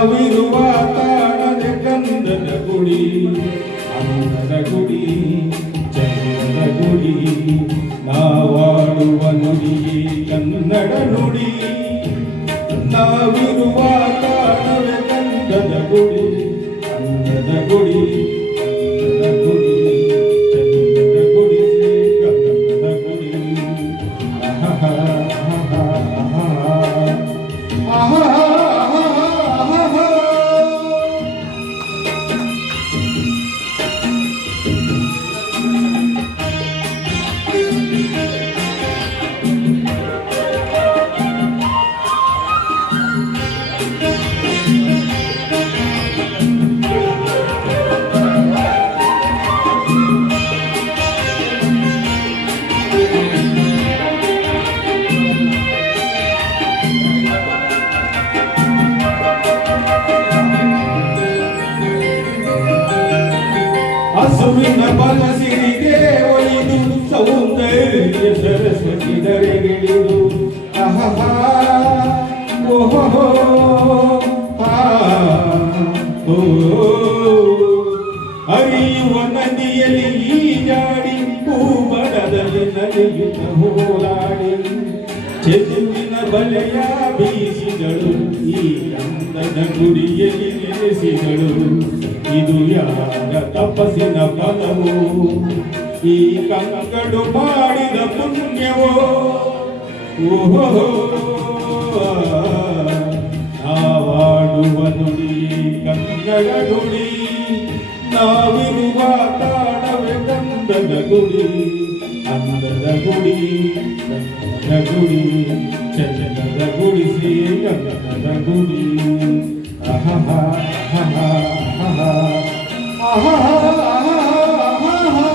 ನಾವಿರುವ ತಾಣದ ಗಂಧದ ಗುಡಿ, ಅಂದದ ಗುಡಿ, ಚಂದದ ಗುಡಿ, ನಾವಾಡುವ ನುಡಿಯೇ ಕನ್ನಡ ನುಡಿ. ನಾವಿರುವ ತಾಣದ ಗಂಧದ ಗುಡಿ, ಅಂದದ ಗುಡಿ, ಚಂದದ ಗುಡಿ, ಚಂದದ ಗುಡಿ, ಗಂಧದ ಗುಡಿ. ಆಹಾ ಆಹಾ ಹಸುವಿನ ಬಲಸಿರಿಗೆ ಒಲಿದು ಸೌಂದರ್ಯ ಸರಸ್ವತಿ ಧರೆಗಿಳಿದು ಅಹಹಾ ಓಹೋ ಹರಿಯುವ ನದಿಯಲ್ಲಿ ಈಜಾಡಿ ಹೂಮರದಲ್ಲಿ ನಡೆಯುತ್ತ ಹೋರಾಡಿ ಚೆಲುವಿನ ಬಲೆಯ ಬೀಸಿದಳು ಈ ಅಂದದ ಗುಡಿಯಲ್ಲಿ ನೆಲೆಸಿದಳು. ಇದು ಯಾರ ತಪಸ್ಸಿನ ಫಲವೋ, ಈ ಕಂಗಡು ಮಾಡಿದ ಪುಣ್ಯವೋ. ಓಹೋ ನಾವಾಡುವ ನುಡಿ ಕನ್ನಡ ನುಡಿ, ನಾವಿರುವ ತಾಣವೇ ಗಂಧದ ಗುಡಿ, ಅಂದದ ಗುಡಿ, ಗಂಧದ ಗುಡಿ, ಚಂದದ ಗುಡಿಸಿ ಗಂಧದ ಗುಡಿ. ಆಹಾ ಆಹಾ ಆಹಾ ಆಹಾ ಆಹಾ.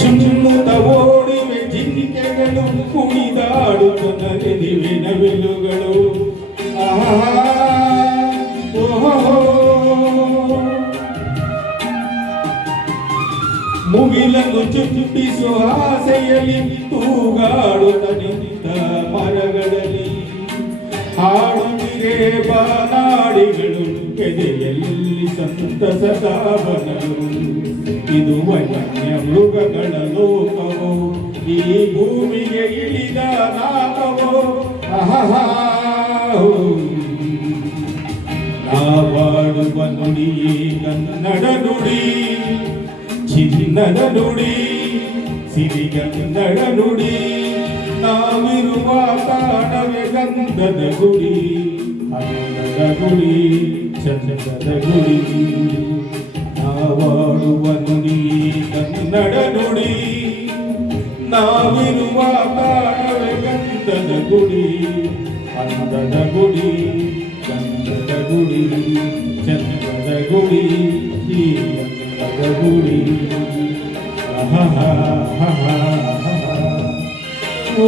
ಚಿಮ್ಮುತ್ತ ಓಡಿವೆ ಜಿಂಕೆಗಳು, ಕುಣಿದಾಡುತ್ತ ನಲಿದಿವೆ ನವಿಲುಗಳು. ಮುಗಿಲನ್ನು ಚುಚ್ಚಿಸುವ ಆಸೆಯಲ್ಲಿ ತೂಗಾಡುತ್ತ ನಿಂತ ಮರಗಳಲ್ಲಿ ಹಾಡುತ್ತಿರೆ ಬಾನಾಡಿಗಳು, ಎದೆಯಲ್ಲಿ ಸಂತಸದ ಬನಲು. ಇದು ವನ್ಯ ಮೃಗಗಳ ಲೋಕವೋ, ಈ ಭೂಮಿಗೆ ಇಳಿದ ನಾಕವೋ. ನಾವಾಡುವ ನುಡಿಯೇ ಕನ್ನಡ ನುಡಿ, ಚಿನ್ನದ ನುಡಿ, ಸಿರಿಗನ್ನಡ ನುಡಿ. ನಾವಿರುವ ತಾಣವೇ ಗಂಧದ ಗುಡಿ, ಅಂದದ ಗುಡಿ, ಚಂದದ ಗುಡಿ. ನಾವಾಡುವ ನುಡಿ ಕನ್ನಡ ನುಡಿ, ನಾವಿರುವ ತಾಣವೇ ಗಂಧದ ಗುಡಿ, ಅಂದದ ಗುಡಿ, ಗಂಧದ ಗುಡಿ, ಚಂದದ ಗುಡಿ, ಗಂಧದ ಗುಡಿ. ಆಹಾ ಆಹಾ ಓ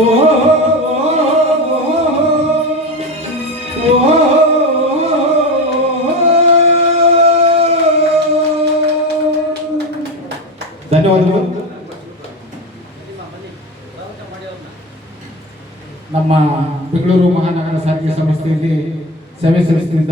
ಧನ್ಯವಾದಗಳು. ನಮ್ಮ ಬೆಂಗಳೂರು ಮಹಾನಗರ ಸಾರಿಗೆ ಸಂಸ್ಥೆಯಲ್ಲಿ ಸೇವೆ ಸಲ್ಲಿಸುತ್ತಿದ್ದ